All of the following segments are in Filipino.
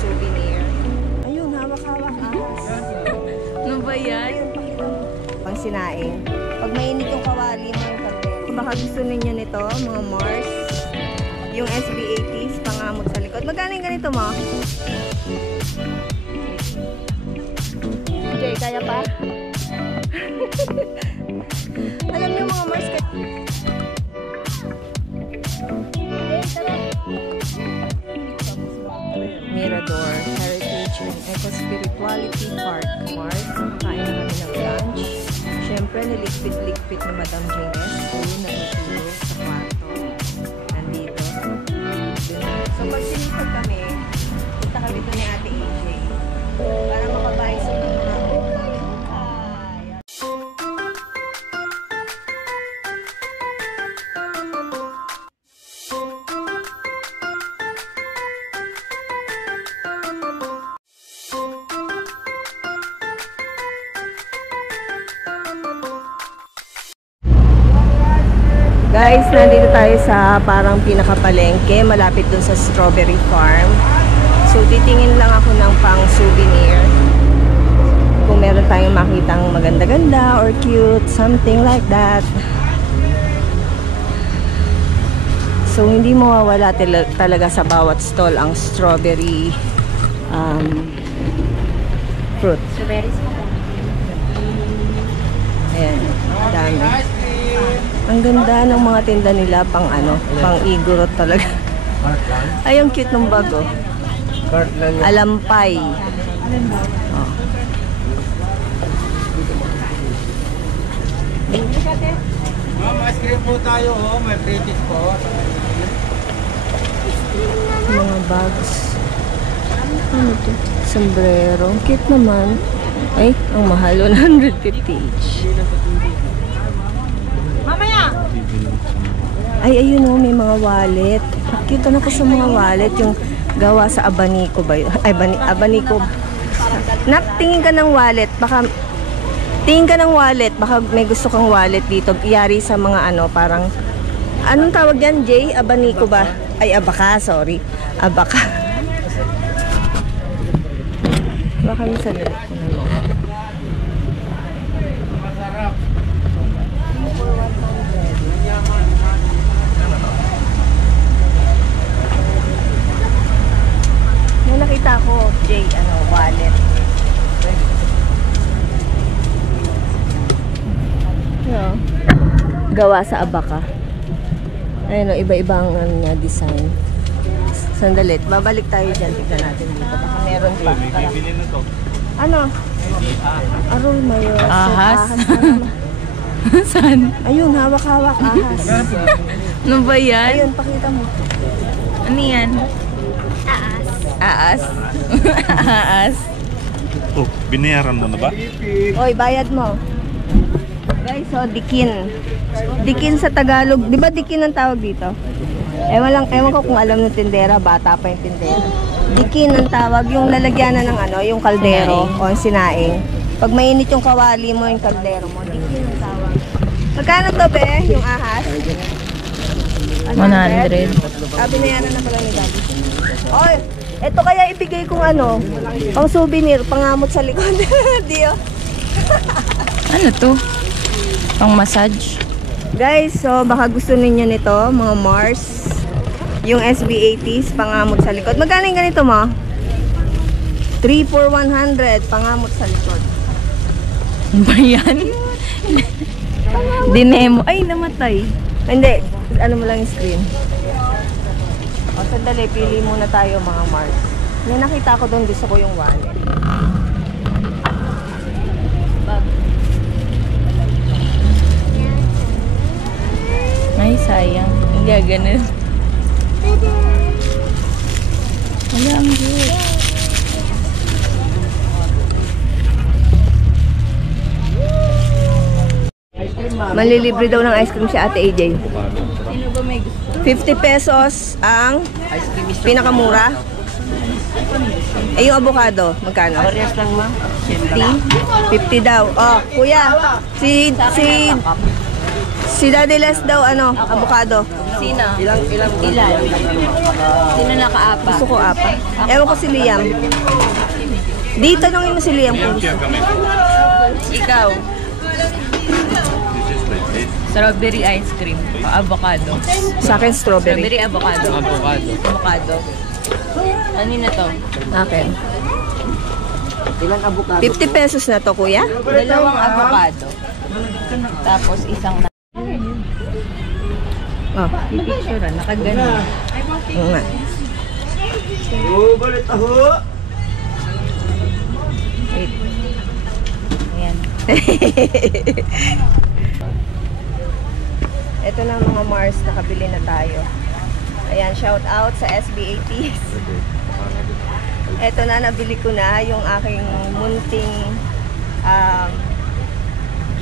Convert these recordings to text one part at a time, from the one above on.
souvenir. Ayun, hawak-hawak ahas. Ano ba yan? Ayun, pakita mo. Pang sinaing. Pag mainit yung kawali mo yung kaldero. Baka gusto ninyo nito, mga Mars. Yung SB80s, pangamot sa likod. Magkano yung ganito mo? Jay, kaya pa? Alam niyo mga Mars, Mirador, Heritage and Eco-Spirituality Park. Mars, kain na kami ng lunch. Siyempre, niligpit-ligpit ni Madam Jane S. Natutulog sa kwarto. Nandito. So, pag sinipag kami, punta kami ito ni Ate AJ. Para makabahay sa mga Guys, nandito tayo sa parang pinakapalengke, malapit dun sa strawberry farm. So, titingin lang ako ng pang souvenir. Kung meron tayong makitang maganda-ganda or cute, something like that. So, hindi mawawala talaga sa bawat stall ang strawberry fruit. Strawberries pa po. Ayan, dami. Ang ganda ng mga tinda nila, pang ano, pang igorot talaga. Ay, ang cute ng bag, oh. Alampay. Oh. Ma'am, ice cream po tayo, oh. May British po. Mga bags. Ano to? Sombrero. Ang cute naman. Ay, ang mahal. 150 each. Ay, ayun oh, may mga wallet. Cute na ko sa mga wallet. Yung gawa sa Abanico ba yun? Ay, Abanico. Nak, tingin ka ng wallet. Baka, tingin ka ng wallet. Baka may gusto kang wallet dito. Iyari sa mga ano, parang, anong tawag yan, Jay? Abanico ba? Ay, abaka, sorry. Abaka. Baka may sa lilit ko na yun. Nakita ko, Jay, ano, wallet. No. Gawa sa abaka. Ayun, iba-ibang design. Sandalit, babalik tayo dyan. Tignan natin dito. Baka meron pa. Bibili na to. Ano? Arol mayo. Ahas? Saan? Ayun, hawak-hawak ahas. Ano ba yan? Ayun, pakita mo. Ano yan? Aas. Aas. Oh, binayaran mo na ba? Oy, bayad mo. Guys, so dikin. Dikin sa Tagalog. Di ba dikin ang tawag dito? Ewan ko kung alam ng tindera, bata pa yung tindera. Dikin ang tawag, yung lalagyanan ng ano, yung kaldero o yung sinaing. Pag mainit yung kawali mo, yung kaldero mo, dikin ang tawag. Magkano to, be? Yung ahas? 100. Sabi na yan na pala ni Daddy. Oy, ito kaya ibigay kong ano, pang souvenir, pangamot sa likod. Dio. Ano to? Pang massage? Guys, so baka gusto ninyo nito, mga Mars. Yung SB80s, pangamot sa likod. Magkano yung ganito mo? 3 for 100, pangamot sa likod. Ano ba yan? Dinemo. Ay, namatay. Hindi, ano mo lang yung screen. O, sandali, pili muna tayo mga Mars. May nakita ko doon, gusto ko yung wallet. Ay, sayang. Hindi ganun. Wala, ang good. Malilibre daw ng ice cream si Ate AJ. Sino ba may gusto? 50 pesos ang pinakamura. Eh, yung avocado, magkano? Parehas lang, ma'am. 50? 50 daw. Oh, kuya, si Daddy Les daw, ano, avocado. Sino? Ilang Ilan? Sino nakaapa? Gusto ko apa. Ewan ko si Liam. Di, tanongin mo si Liam kung gusto. Ikaw. Strawberry ice cream. O avocado. Sa akin, strawberry. Strawberry avocado. Avocado. Ano na to? Akin. Ilang avocado? 50 pesos na to, kuya? Dalawang avocado. Tapos isang na. Oh, Picture nakagano. oo nga. Oh, balit taho! Wait. Ayan. Ito na mga Mars, nakabili na tayo. Ayan, shout out sa SBATs. Ito na, nabili ko na yung aking munting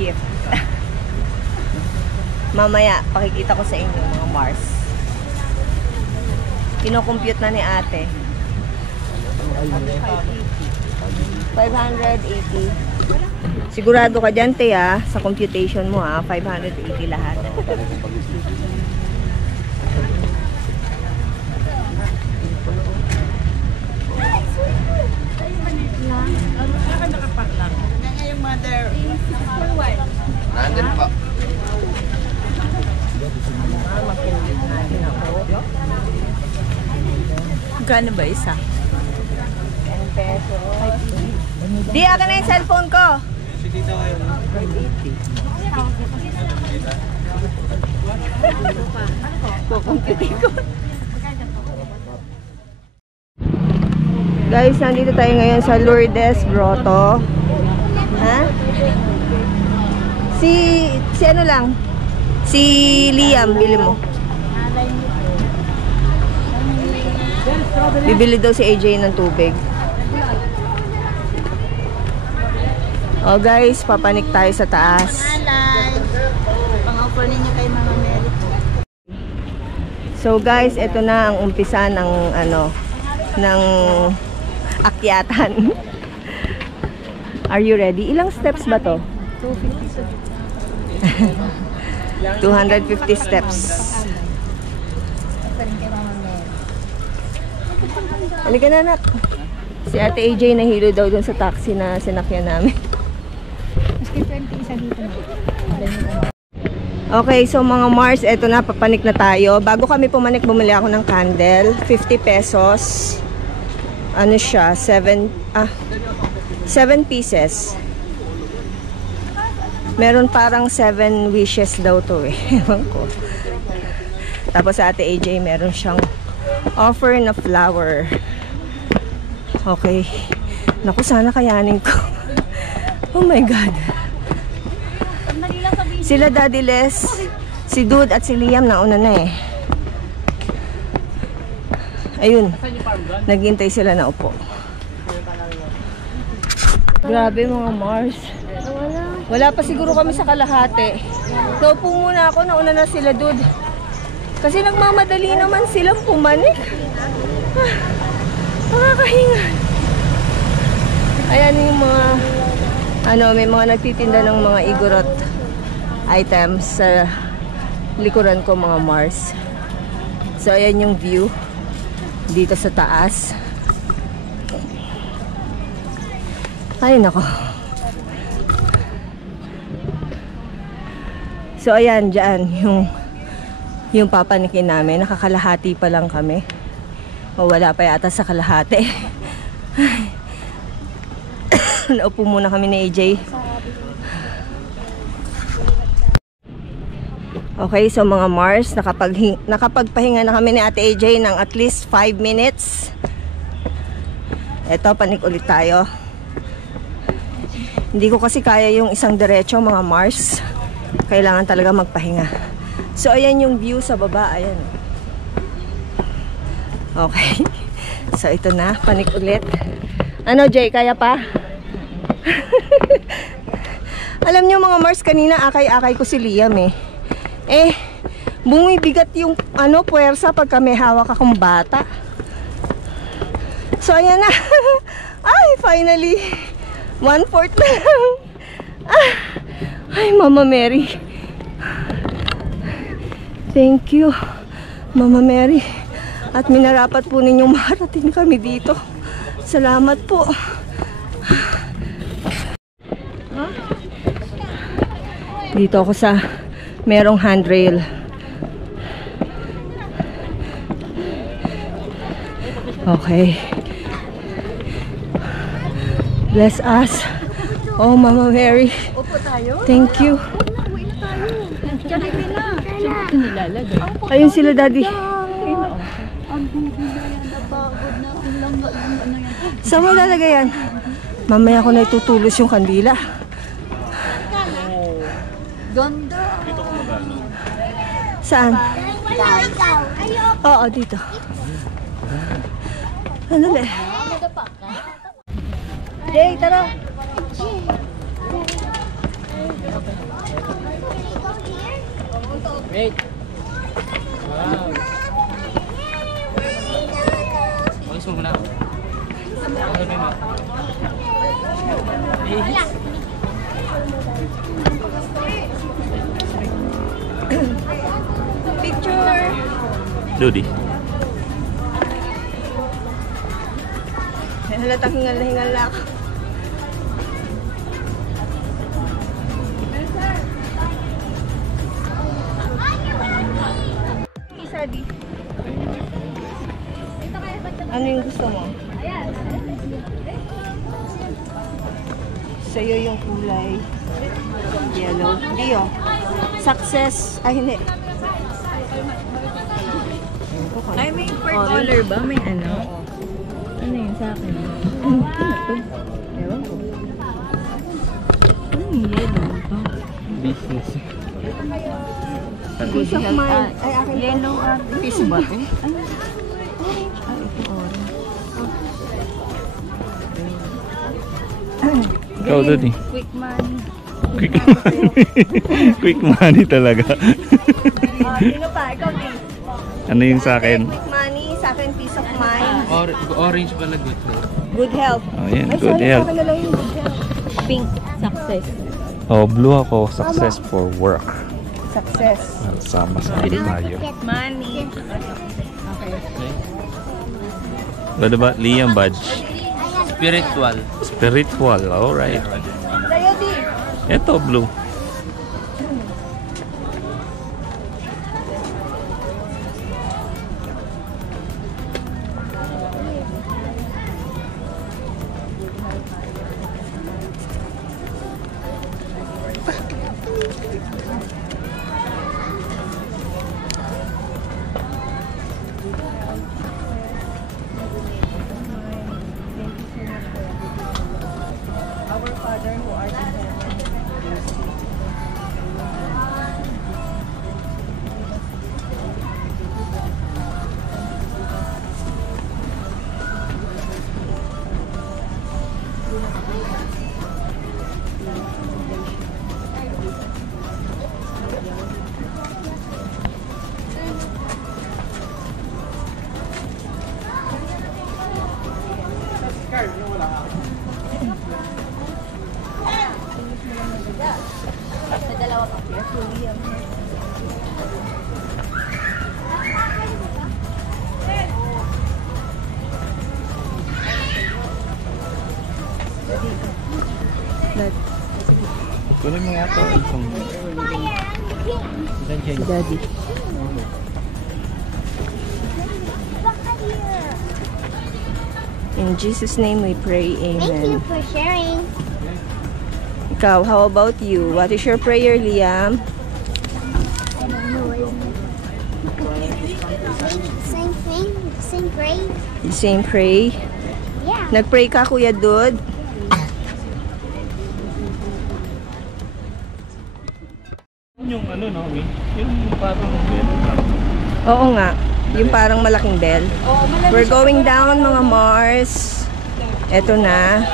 gift. Mamaya, pakikita ko sa inyo mga Mars. Kino-compute na ni ate. 580. Sigurado ka dyan, te, sa computation mo, 580 lahat. Nandun pa. Gano ba isa? 10 pesos. Di, akin na yung cellphone ko. Kukumpute ko. Guys, nandito tayo ngayon sa Lourdes Grotto. Ha? Si ano lang? Si Liam, bili mo. Bibili daw si AJ ng tubig. Oh guys, papanik tayo sa taas. Pang-offer ninyo kay Mama Mary po. So guys, ito na ang umpisa ng ng akyatan. Are you ready? Ilang steps ba to? 250 steps. Halika na, anak. Si Ate AJ nahilo daw dun sa taxi na sinakyan namin. Okay, so mga Mars, eto na, papanik na tayo. Bago kami pumanik, bumili ako ng candle. 50 pesos. Ano siya? 7 pieces. Meron parang 7 wishes daw to eh. Ewan ko. Tapos sa Ate AJ, meron siyang offer na flower. Okay. Naku, sana kayanin ko. Oh my God. Sila Daddy Les, si Dude at si Liam nauna na eh. Ayun. Naghintay sila na upo. Grabe mga Mars. Wala pa siguro kami sa kalahati. Naupo muna ako, nauna na sila Dude. Kasi nagmamadali naman silang pumanik. Nakakahinga. Ayan yung mga may mga nagtitinda ng mga igorot items sa likuran ko mga Mars. So ayan yung view dito sa taas. Ay nako. So ayan dyan yung papanikin namin. Nakakalahati pa lang kami. O wala pa yata sa kalahati. Naupo muna kami ni AJ. Okay, so mga Mars, nakapagpahinga na kami ni Ate AJ ng at least 5 minutes. Eto, panik ulit tayo. Hindi ko kasi kaya yung isang diretso mga Mars. Kailangan talaga magpahinga. So ayan yung view sa baba, ayan. Okay. So ito na, panik ulit. Ano Jay, kaya pa? Alam niyo mga Mars, kanina akay-akay ko si Liam eh. Bumibigat yung puwersa pagka may hawak akong bata. So ayan na. Ay, finally 1/4 na lang. Ay, Mama Mary. Thank you. Mama Mary. At minarapat po ninyong maharating kami dito. Salamat po. Dito ako sa merong handrail. Okay. Bless us. Oh, Mama Mary. Thank you. Ayun sila, Daddy. Saan mo lalagay yan? Mamaya ko na itutulos yung kandila. Ganda. Saan? Oo, dito. Ano na? Jay, tara. Wait. Wow. Ayos mo muna. Picture. Lodi. Halatang hingal na hingal na ako. Isa di. Ano yung gusto mo? Sa'yo yung kulay yellow. Dio. Success. Ay, hindi. Ay, may per color ba? May ano? Ano yun sa akin? Ano to? Ewan ko. Ano yung yellow ba? Business. Peace of mind. Ay, akin to. Yellow at Piso ba ito? Ay, ito orange. Ikaw, Lodi. Quick money. Quick Quick money talaga. Sino pa? Ikaw din. Ano yung sa akin? Quick money. Sa akin, peace of mind. Orange pala good health. Good health. Oh, yan. Ay, Good sorry, health. sa akin na lang yung good health. Pink. Success. Oh, blue ako. Success for work. Success. Sama-sama tayo. Money. What about Liam badge? Spiritual. Spiritual. Alright. Sa'yo, di. Ito, blue. Our Father who art in heaven. Kunin mo nga ito. Daddy. In Jesus' name we pray, Thank you amen. for sharing. Ikaw, how about you? What is your prayer, Liam? Same thing, same grade. The same pray. Yeah. Nag-pray ka, Kuya Dud? Yung ano, no? Yung parang... Oo nga. Yung parang malaking bell. We're going down, mga Mars. Eto na.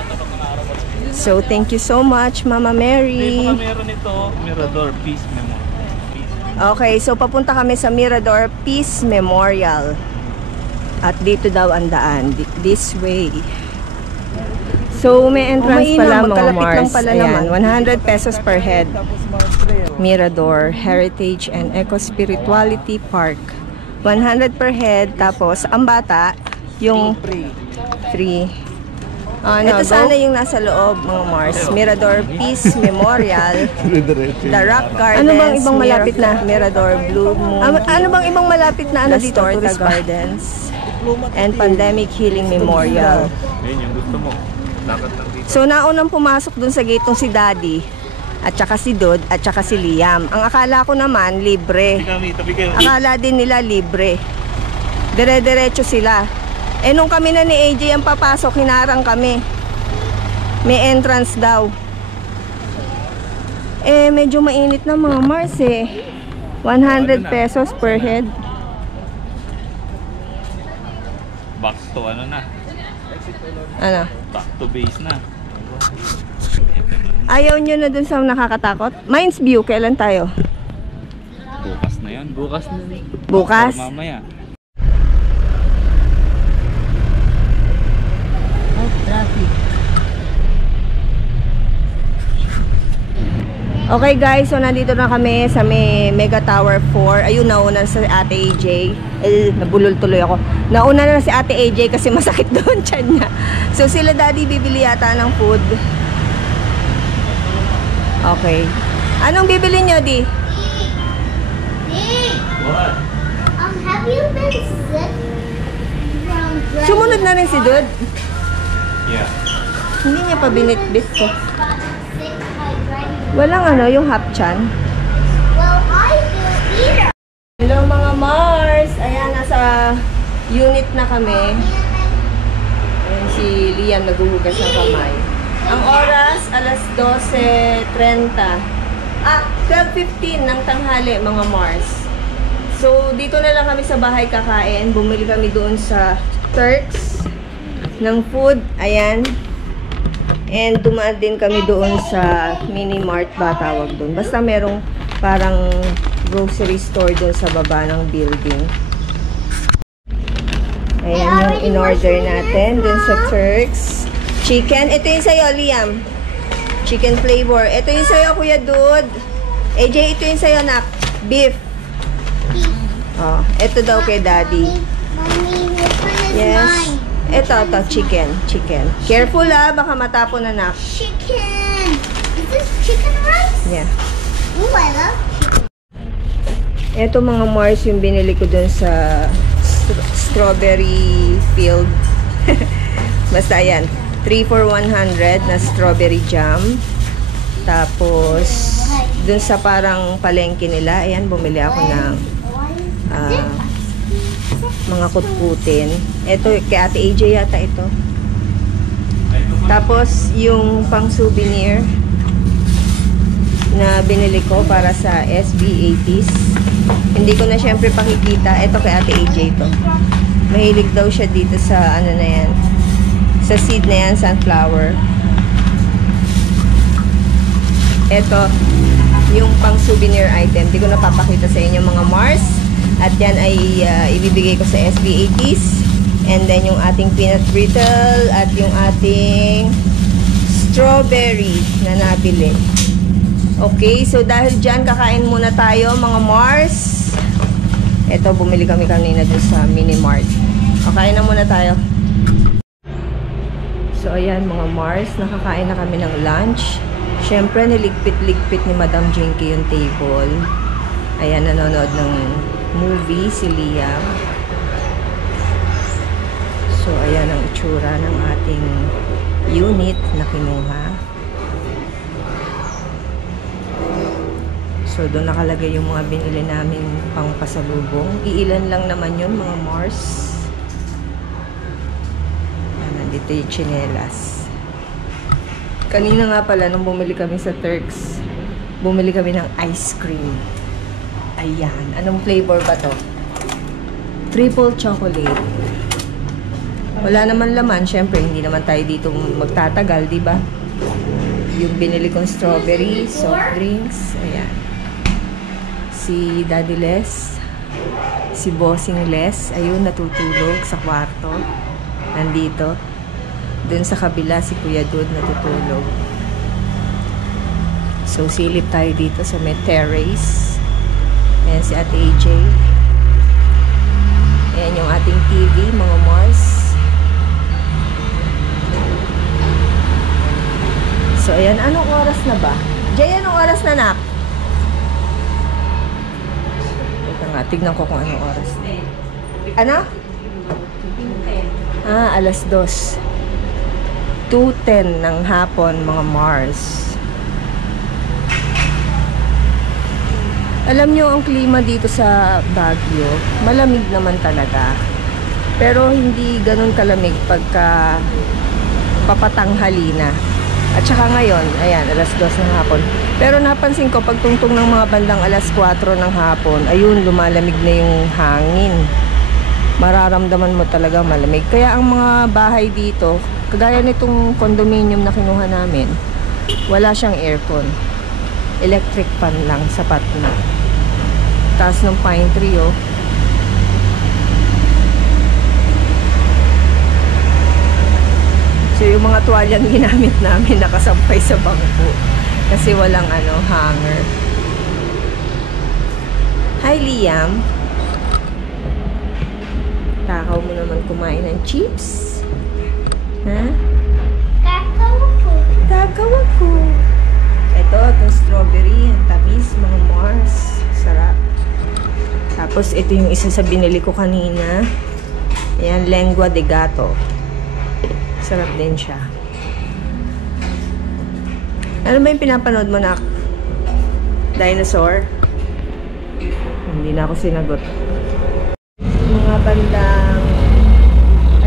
So, thank you so much, Mama Mary. meron ito. Mirador Peace Memorial. Okay, so papunta kami sa Mirador Peace Memorial. At dito daw ang daan. This way. So, may entrance pala, mga Mars. Ayan, 100 pesos per head. Mirador Heritage and Eco Spirituality Park. 100 per head. Tapos, ang bata, yung free. Ito sana yung nasa loob, mga Mars. Mirador Peace Memorial, The Rock Gardens. Ano bang ibang malapit na? Mirador Blue Moon. Ano bang ibang malapit na ano dito? Torta Gardens. And Pandemic Healing Memorial. Ayun yung gusto mo. Dapat lang dito. So, naunang pumasok dun sa gate si Daddy, at saka si Dod, at saka si Liam. Ang akala ko naman, libre. Tabi kayo. Akala din nila libre. Dire-diretso sila. Eh, nung kami na ni AJ ang papasok, hinarang kami. May entrance daw. Eh, medyo mainit na mga Mars eh. 100 pesos per head. Back to ano na. Ano? Back to base na. Ayaw nyo na dun sa nakakatakot? Mines View, kailan tayo? Bukas na yun. Bukas na. Bukas? Or mamaya. Okay guys, so nandito na kami sa may Mega Tower 4. Ayun, nauna sa Ate AJ. Nabulol tuloy ako. Nauna na si Ate AJ kasi masakit doon tiyan niya. So sila Daddy bibili yata ng food. Okay. Anong bibili nyo, Di? What? Have you been sick from driving? Sumunod na rin si Dud. Yeah. Hindi niya pa binitbit ko. Sick by driving? Walang ano, yung hapchan. Well, I do either. Hello mga Mars! Ayan, nasa unit na kami. Ayan si Liam naghuhugas ng kamay. Ang oras, alas 12:30. 12:15 ng tanghali mga Mars. So, dito na lang kami sa bahay kakain. Bumili kami doon sa Turks ng food. Ayan. And dumaan din kami doon sa mini mart ba tawag doon. Basta merong parang grocery store doon sa baba ng building. Ayan yung in-order natin doon sa Turks. Chicken. Ito yung sa'yo, Liam. Chicken flavor. Ito yung sa'yo, Kuya Dude. AJ, ito yung sa'yo, nak. Beef. Oh, ito daw kay Daddy. Mommy, this one is Yes. mine. Ito, chicken. Chicken. Careful baka matapon na nak. Chicken. Is this chicken rice? Yeah. Ooh, I love chicken. Ito mga Mars yung binili ko dun sa strawberry field. Basta yan. 3 for 100 na strawberry jam. Tapos, dun sa parang palengke nila, ayan, bumili ako ng mga kutkutin. Ito, kay Ate AJ yata ito. Tapos, yung pang souvenir na binili ko para sa SB80s. Hindi ko na syempre pakikita. Ito kay Ate AJ to. Mahilig daw siya dito sa ano na yan. Sa seed na yan, sunflower. Ito, yung pang souvenir item. Hindi ko na papakita sa inyo mga Mars. At yan ay ibibigay ko sa SB80s. And then yung ating peanut brittle at yung ating strawberry na nabili. Okay, so dahil dyan kakain muna tayo mga Mars. Ito, bumili kami kanina dun sa mini mart. Okay na muna tayo. So ayan mga Mars, nakakain na kami ng lunch. Siyempre niligpit-ligpit ni Madam Jinky yung table. Ayan, nanonood ng movie si Liam. So ayan ang itsura ng ating unit na kinuha. So doon nakalagay yung mga binili namin pang pasalubong. Iilan lang naman yun mga Mars. Ayan, nandito yung tsinelas. Kanina nga pala nung bumili kami sa Turks, bumili kami ng ice cream. Ayan. Anong flavor ba to? Triple chocolate. Wala naman laman. Siyempre, hindi naman tayo dito magtatagal, di ba? Yung binili kong strawberry, soft drinks. Ayan. Si Daddy Les. Si Bossing Les. Ayun, natutulog sa kwarto. Nandito. Doon sa kabila, si Kuya Dude natutulog. So, silip tayo dito sa may terrace. Ayan si Ate AJ. Ayan yung ating TV, mga Mars. So, ayan. Anong oras na ba? Jay, anong oras na, nak? Ito nga, tignan ko kung anong oras na. Ano? Alas 2. 2:10 ng hapon, mga Mars. Alam nyo, ang klima dito sa Baguio, malamig naman talaga. Pero hindi ganun kalamig pagka papatanghali na. At saka ngayon, ayan, alas 2 ng hapon. Pero napansin ko, pagtungtong ng mga bandang alas 4 ng hapon, ayun, lumalamig na yung hangin. Mararamdaman mo talaga malamig. Kaya ang mga bahay dito, kagaya nitong condominium na kinuha namin, wala siyang aircon. Electric fan lang, sapat na. Taas ng pine tree, oh. So, yung mga tuwalyang ginamit namin nakasampay sa bangko. Kasi walang hanger. Hi, Liam. Takaw mo naman kumain ng chips. Ha? Takaw ako. Takaw ako. Ito, itong strawberry. Ang tamis, mga Mars. Sarap. Tapos, ito yung isa sa binili ko kanina. Ayan, lengua de gato. Sarap din siya. Ano ba yung pinapanood mo, nak? Dinosaur? Hindi na ako sinagot. Mga bandang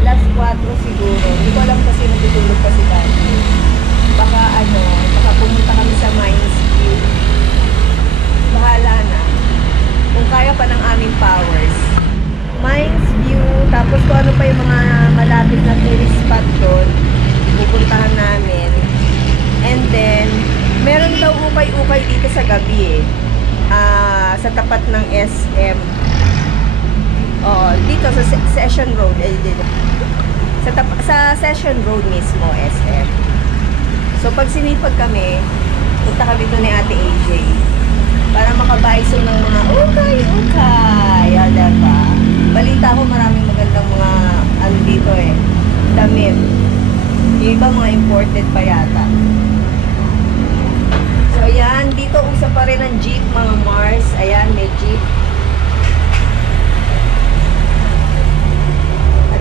alas 4 siguro. Hindi ko alam kasi natutulog kasi dati. Baka baka pumunta kami sa Mines View. Bahala na. Kung kaya pa ng aming powers. Mines View, tapos kung ano pa yung mga malapit na tourist spot doon, pupuntahan namin. And then, meron daw ukay-ukay dito sa gabi sa tapat ng SM. Oo, dito sa Session Road. Sa Session Road mismo, SM. So, pag sinipag kami, punta kami doon ni Ate AJ para makabaiso ng mga ukay-ukay. Diba? Balita ko maraming magandang mga dito damit. Yung iba mga imported pa yata. So ayan, dito usa pa rin ang jeep, mga Mars. Ayan, may jeep.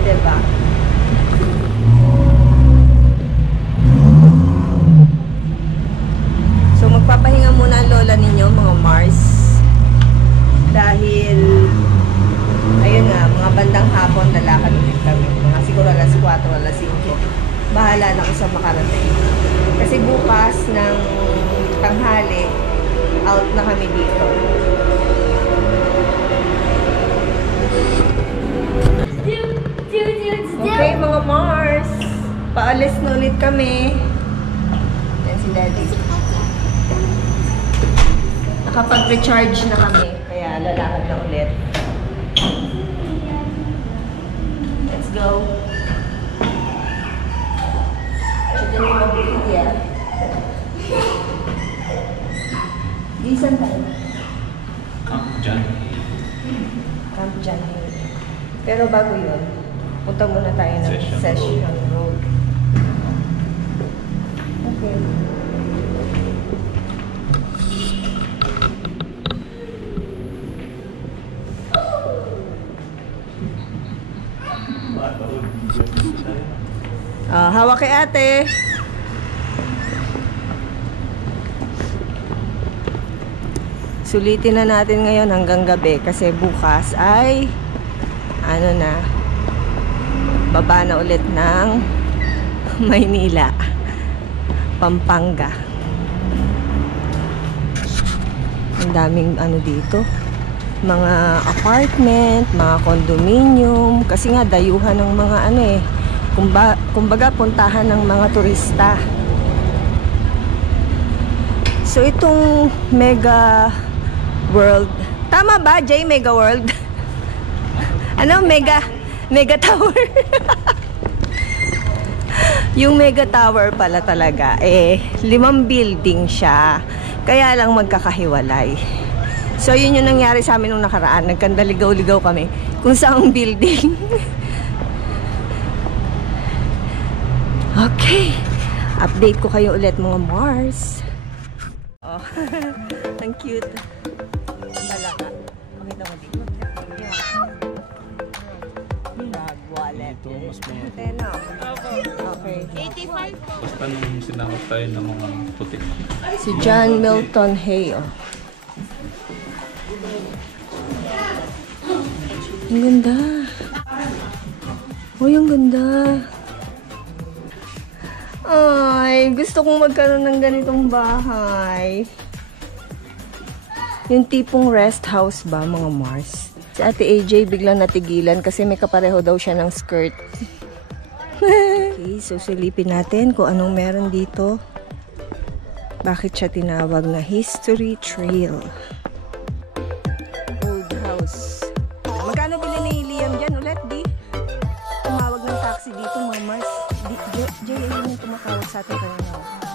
Diba? So magpapahinga muna ang lola ninyo, mga Mars. Dahil ayun nga, mga bandang hapon lalakad ulit kami. Mga siguro alas 4, alas 5. Bahala na kung saan makarating. Kasi bukas ng tanghali, out na kami dito. Okay, mga Mars. Paalis na ulit kami. Yan si Daddy. Nakapag-recharge na kami. Kaya lalakad na ulit. Let's go. Ito yung mag-ibig yan. Isan tayo? Camp John. Camp John. Pero bago yun, punta muna tayo ng Session Road. Okay. Hawak kay ate. Sulitin na natin ngayon hanggang gabi kasi bukas ay baba na ulit ng Maynila, Pampanga. Ang daming dito, mga apartment, mga condominium, kasi nga dayuhan ng mga kumbaga puntahan ng mga turista. So itong Mega World, tama ba Jay, Mega World? Mega Tower. Yung Mega Tower pala talaga 5 building siya, kaya lang magkakahiwalay. So yun yung nangyari sa amin nung nakaraan, nagkandaligaw-ligaw kami kung saang building. Okay. Update ko kayo ulit mga Mars. Oh, ang cute. Malaka. Pakita mo dito. Nag-wallet. Ito, mas mga... Teno. Okay. Basta nung sinakot tayo ng mga puti. Si John Milton Hale. Ang ganda. Uy, ang ganda. Ay, gusto kong magkaroon ng ganitong bahay. Yung tipong rest house ba, mga Mars? Si Ate AJ biglang natigilan kasi may kapareho daw siya ng skirt. Okay, so silipin natin kung anong meron dito. Bakit siya tinawag na History Trail? Old house. Magkano bili ni Liam dyan ulit, di? Tumawag ng taxi dito, mga Mars. Jay, ayun yung tumatawag sa atin kanina.